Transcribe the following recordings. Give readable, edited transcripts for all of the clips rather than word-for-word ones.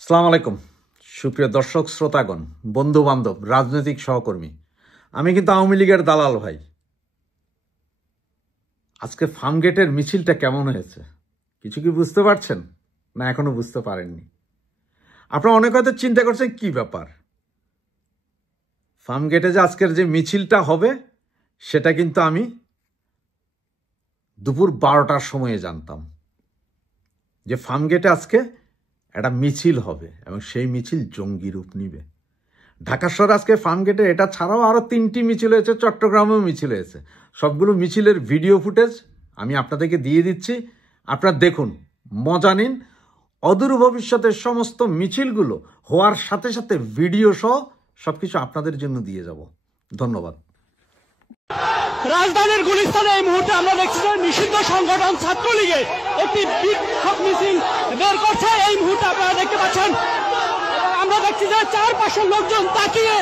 আসসালামু আলাইকুম সুপ্রিয় দর্শক শ্রোতাগণ, বন্ধু বান্ধব, রাজনৈতিক সহকর্মী। আমি কিন্তু আওয়ামী লীগের দালাল ভাই। আজকে ফার্মগেটের মিছিলটা কেমন হয়েছে কিছু কি বুঝতে পারছেন না? এখনো বুঝতে পারেননি? আপনারা অনেক হয়তো চিন্তা করছেন কি ব্যাপার। ফার্মগেটে যে আজকের যে মিছিলটা হবে সেটা কিন্তু আমি দুপুর 12টার সময়ে জানতাম যে ফার্মগেটে আজকে একটা মিছিল হবে এবং সেই মিছিল জঙ্গি রূপ নিবে। ঢাকা শহরে আজকে ফার্মগেটে এটা ছাড়াও আরও 3টি মিছিল হয়েছে, চট্টগ্রামেও মিছিল হয়েছে। সবগুলো মিছিলের ভিডিও ফুটেজ আমি আপনাদেরকে দিয়ে দিচ্ছি, আপনারা দেখুন, মজা নিন। অদূর ভবিষ্যতের সমস্ত মিছিলগুলো হওয়ার সাথে সাথে ভিডিও সহ সবকিছু আপনাদের জন্য দিয়ে যাব। ধন্যবাদ। রাজধানীর গুলিস্তানে এই মুহূর্তে আমরা দেখছি যে নিষিদ্ধ সংগঠন ছাত্রলীগের একটি বিক্ষোভ মিছিল বের করছে। এই মুহূর্তে আপনারা দেখতে পাচ্ছেন, আমরা দেখছি যে চারপাশের লোকজন তাকিয়ে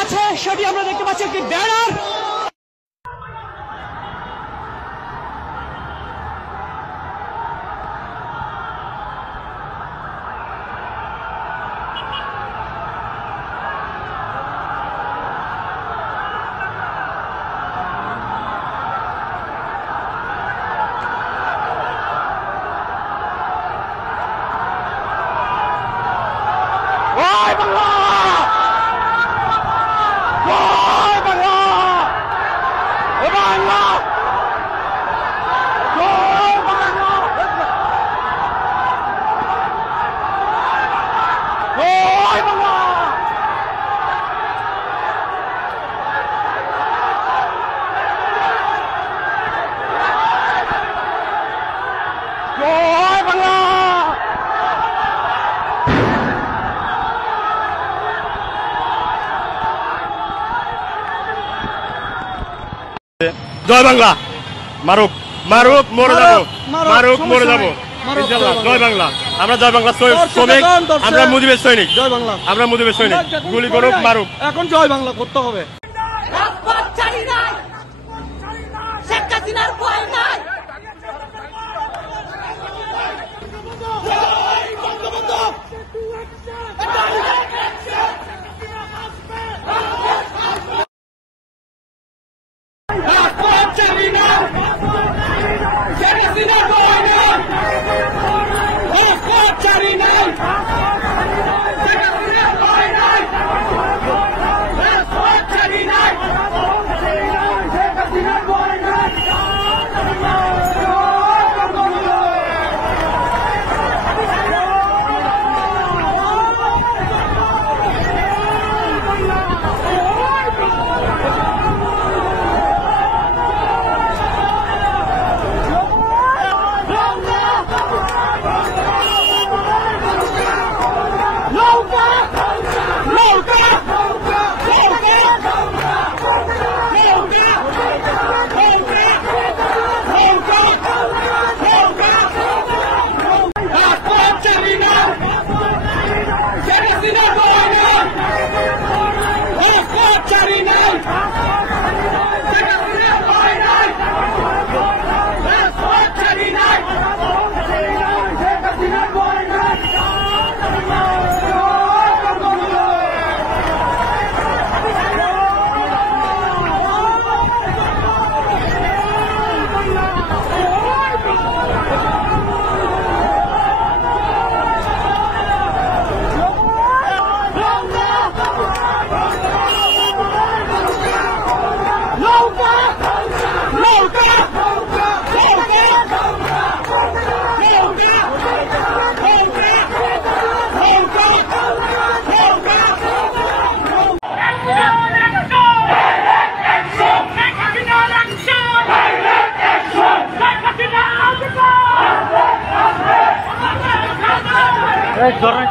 আছে, সেটি আমরা দেখতে পাচ্ছি একটি ব্যানার। জয় বাংলা। মারুক মারুক মরে যাবো, মারুক মরে যাবো ইনশাআল্লাহ। জয় বাংলা। আমরা জয় বাংলা শ্রমিক, আমরা মুজিবের সৈনিক। জয় বাংলা, আমরা মুজিবের সৈনিক। গুলি করুক, মারুক, এখন জয় বাংলা করতে হবে। ধরেন